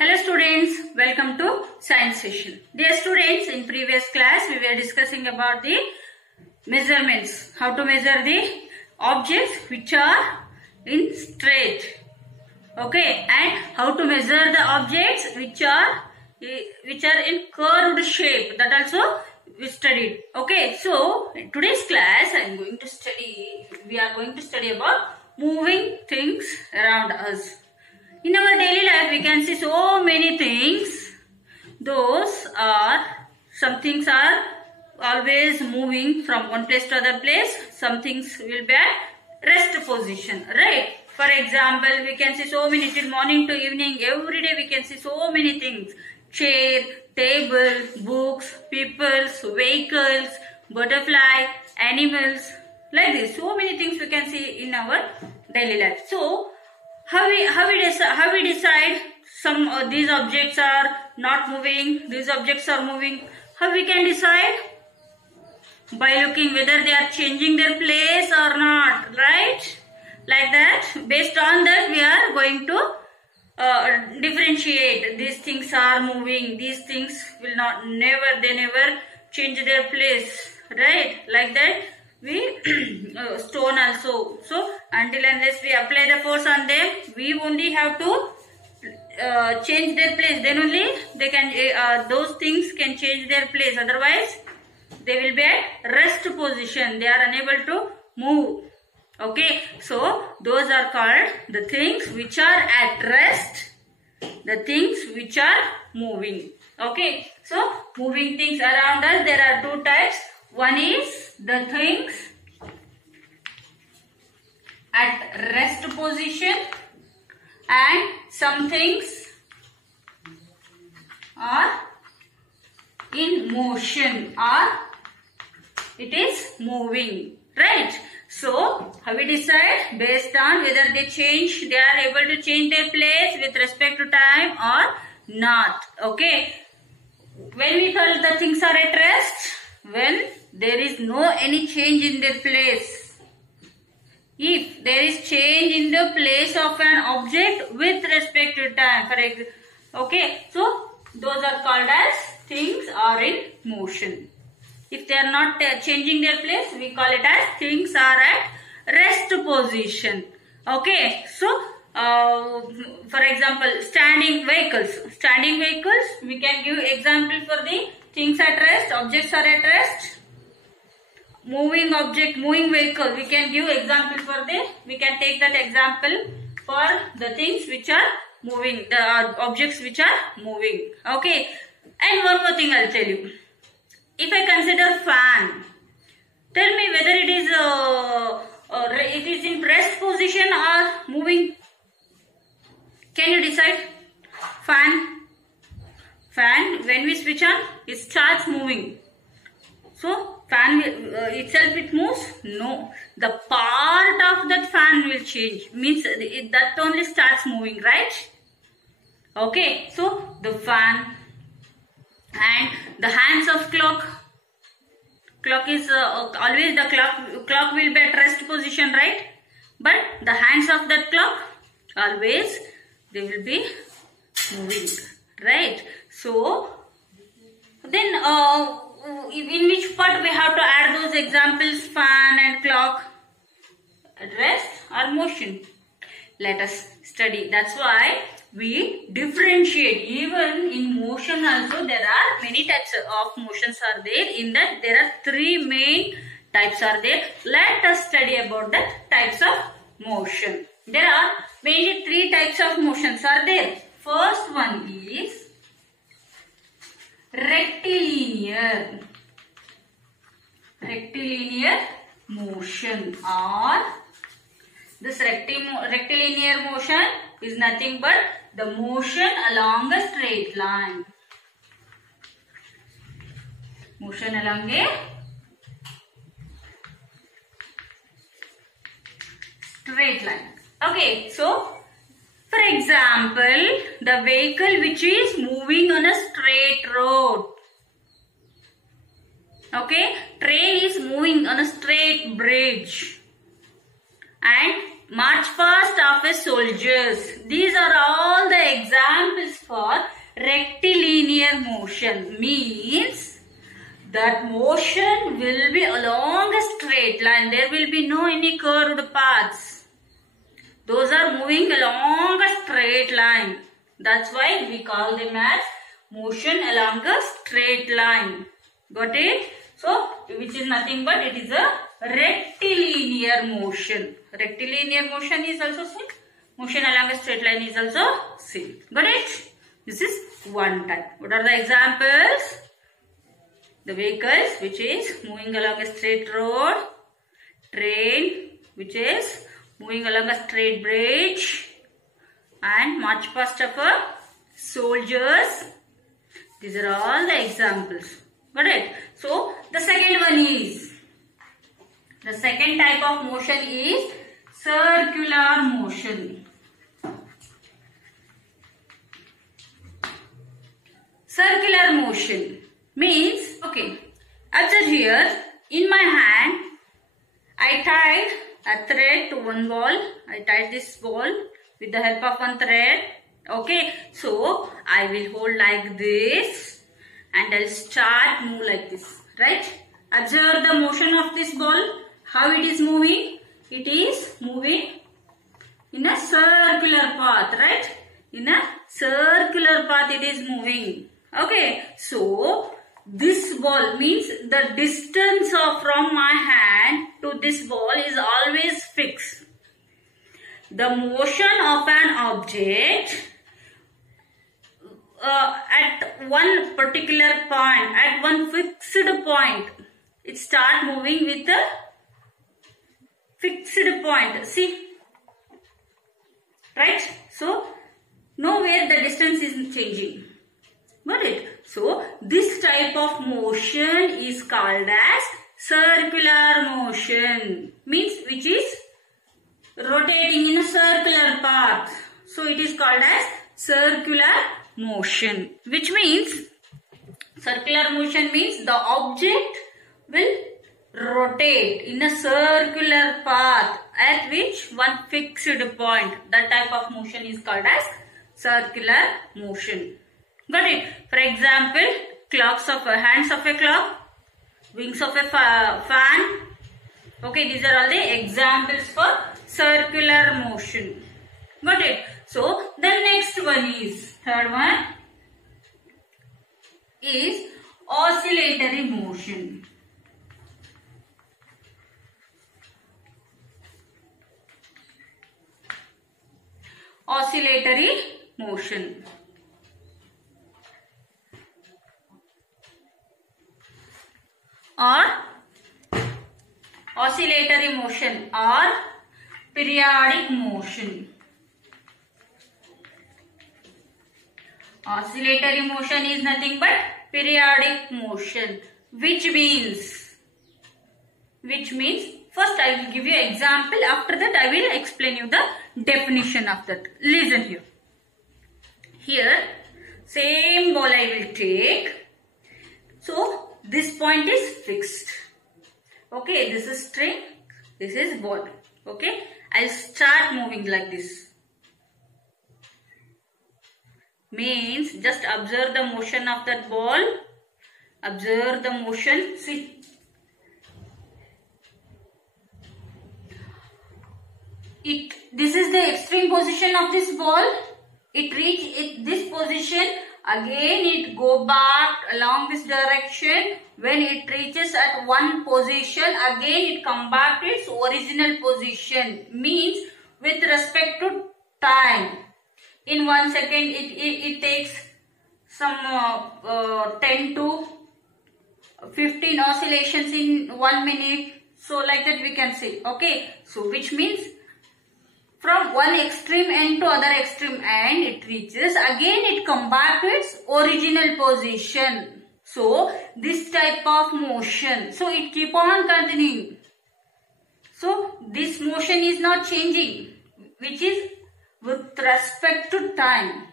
Hello students, welcome to science session. Dear students, in previous class we were discussing about the measurements, how to measure the objects which are in straight, okay, and how to measure the objects which are in curved shape. That also we studied. Okay, so in today's class we are going to study about moving things around us. In our daily life, we can see so many things. Some things are always moving from one place to other place. Some things will be at rest position, right? For example, we can see so many till morning to evening. Every day we can see so many things. Chair, table, books, peoples, vehicles, butterfly, animals. Like this, so many things we can see in our daily life. So, how we decide some these objects are not moving, these objects are moving? How we can decide? By looking whether they are changing their place or not, right? Like that. Based on that, we are going to differentiate. These things are moving. These things will not they never change their place, right? Like that. We stone also. So until unless we apply the force on them, we only have to change their place. Then only they can those things can change their place. Otherwise, they will be at rest position. They are unable to move. Okay. So those are called the things which are at rest. The things which are moving. Okay. So moving things around us, there are two types. One is the things at rest position, and some things are in motion or it is moving, right? So how we decide? Based on whether they are able to change their place with respect to time or not. Okay. When we tell the things are at rest, when there is no any change in their place. If there is change in the place of an object with respect to time, for example, okay, so those are called as things are in motion. If they are not changing their place, we call it as things are at rest position. Okay, so for example, standing vehicles, we can give example for the things at rest, objects are at rest. Moving vehicle, we can give example for we can take that example for the things which are moving, the objects which are moving. Okay. And one more thing I'll tell you. If I consider fan, tell me whether it is in rest position or moving. Can you decide? Fan, when we switch on, it starts moving. So, fan itself it moves? No. The part of that fan will change. Means that only starts moving, right? Okay. So, the fan and the hands of clock. Clock is always the clock will be at rest position, right? But the hands of that clock always they will be moving, right? So, then in which part we have to add those examples, fan and clock? At rest or motion? Let us study. That's why we differentiate. Even in motion also there are many types of motions are there. In that there are three main types are there. Let us study about the types of motion. There are mainly three types of motions are there. First one is rectilinear motion, or this rectilinear motion is nothing but the motion along a straight line. Motion along a straight line. Okay, so for example, the vehicle which is moving on a straight road. Okay, train is moving on a straight bridge. And march past of a soldiers. These are all the examples for rectilinear motion. Means that motion will be along a straight line. There will be no any curved paths. Those are moving along a straight line. That's why we call them as motion along a straight line. Got it? So, which is nothing but it is a rectilinear motion. Rectilinear motion is also seen. Motion along a straight line is also seen. Got it? This is one type. What are the examples? The vehicles which is moving along a straight road. Train which is moving along a straight bridge. And march past of a soldiers. These are all the examples. Got it? So, the second one is, the second type of motion is circular motion. Circular motion means, okay, observe here, in my hand, I tied a thread to one ball. I tied this ball with the help of one thread. Okay, so I will hold like this and I'll start move like this, right? Observe the motion of this ball, how it is moving. It is moving in a circular path, right? In a circular path it is moving. Okay, so this ball means the distance from my hand to this ball is always fixed. The motion of an object at one particular point, at one fixed point, it start moving with a fixed point. See, right? So, nowhere the distance is changing. Got it? So, this type of motion is called as circular motion. Means which is rotating in a circular path. So, it is called as circular motion. Which means, circular motion means the object will rotate in a circular path at which one fixed point. That type of motion is called as circular motion. Got it? For example, hands of a clock, wings of a fan. Okay, these are all the examples for circular motion. Got it? So, the next one is, third one is oscillatory motion. Oscillatory motion. Or oscillatory motion or periodic motion. Oscillatory motion is nothing but periodic motion, which means first I will give you an example, after that I will explain you the definition of that. Listen here. Here, same ball I will take. So, this point is fixed. Okay, this is string, this is ball. Okay, I'll start moving like this. Means just observe the motion of that ball. Observe the motion. See. This is the extreme position of this ball. It reach this position. Again it go back along this direction. When it reaches at one position, again it come back to its original position. Means with respect to time. In 1 second it takes some 10 to 15 oscillations in 1 minute. So like that we can say. Okay. So which means from one extreme end to other extreme end it reaches. Again it come back to its original position. So this type of motion. So it keep on continuing. So this motion is not changing. Which is with respect to time.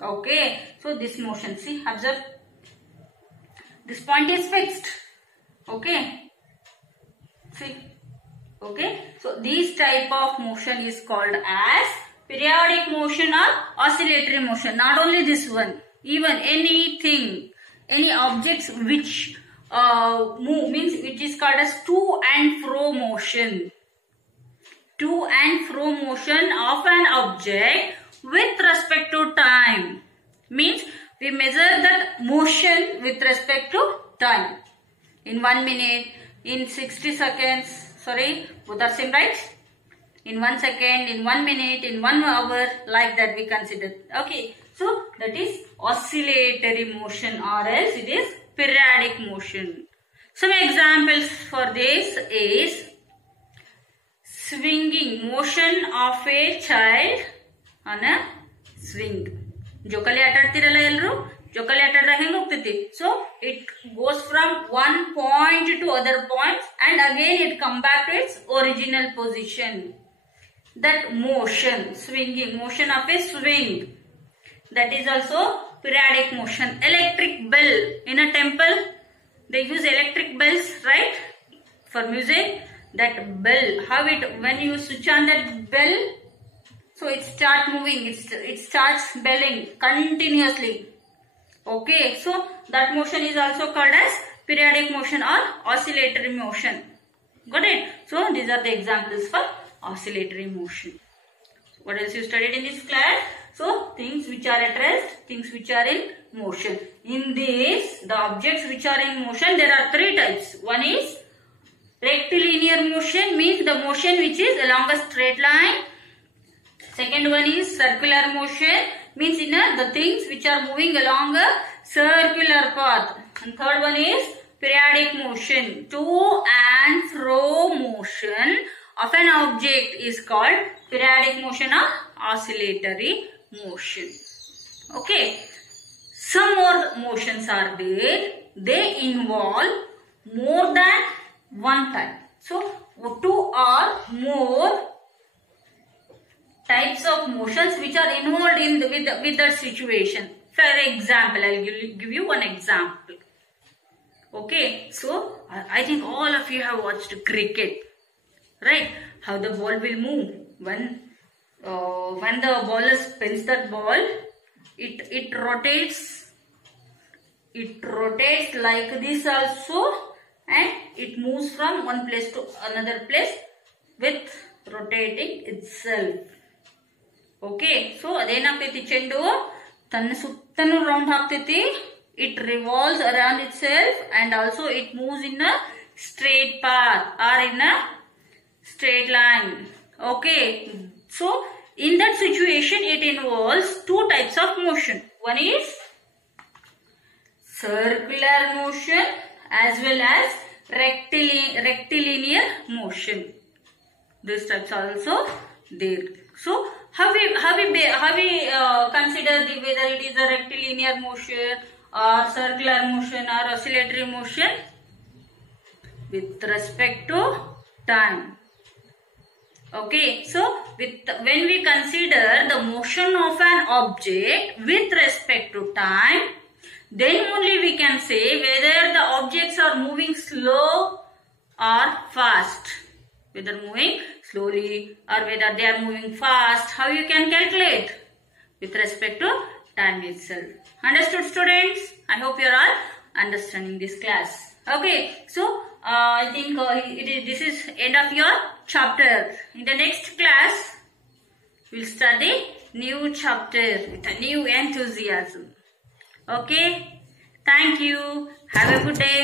Okay. So this motion. See. Observe. This point is fixed. Okay. See. Okay, so this type of motion is called as periodic motion or oscillatory motion. Not only this one, even anything, any objects which move, means it is called as to and fro motion. To and fro motion of an object with respect to time. Means we measure that motion with respect to time. In 1 minute, in 60 seconds, sorry, both are same, right? In 1 second, in 1 minute, in 1 hour, like that we consider. Okay, so that is oscillatory motion, or else it is periodic motion. Some examples for this is swinging, motion of a child on a swing. ಜೋಕಾಲಿ ಆಟ ಆಡ್ತಿರಲ್ಲ ಎಲ್ಲರೂ, ಜೋಕಾಲಿ ಆಟ ಆಡಿದಾಗ ಹೆಂಗ್ ಹೋಗ್ತೈತಿ? So it goes from one point to other points and again it come back to its original position. That motion, swinging, motion of a swing, that is also periodic motion. Electric bell in a temple, they use electric bells, right, for music. That bell, how it, when you switch on that bell, so it starts moving, it starts belling continuously. Okay, so that motion is also called as periodic motion or oscillatory motion. Got it? So these are the examples for oscillatory motion. What else you studied in this class? So things which are at rest, things which are in motion. In this, the objects which are in motion, there are 3 types. One is rectilinear motion, means the motion which is along a straight line. Second one is circular motion, means in the things which are moving along a circular path. And third one is periodic motion. To and fro motion of an object is called periodic motion or oscillatory motion. Okay, some more motions are there. They involve more than one type. So 2 or more types of motions which are involved in with that situation. For example, I will give you one example. Okay, so I think all of you have watched cricket, right? How the ball will move when the bowler spins that ball, it rotates. It rotates like this also, and it moves from one place to another place with rotating itself. Okay, so ಅದೇನಾಗ್ತೈತಿ, ಚೆಂಡು ತನ್ನ ಸುತ್ತನೂ round ಹಾಕ್ತೈತಿ. It revolves around itself and also it moves in a straight path or in a straight line. Okay, so in that situation it involves 2 types of motion. One is circular motion as well as rectilinear motion. These types are also there. So how we consider whether it is a rectilinear motion or circular motion or oscillatory motion? With respect to time. Okay, so when we consider the motion of an object with respect to time, then only we can say whether the objects are moving slow or fast. Whether moving slowly or whether they are moving fast, how you can calculate? With respect to time itself. Understood, students? I hope you are all understanding this class. Okay, so I think this is end of your chapter. In the next class, we will study new chapter with a new enthusiasm. Okay, thank you. Have a good day.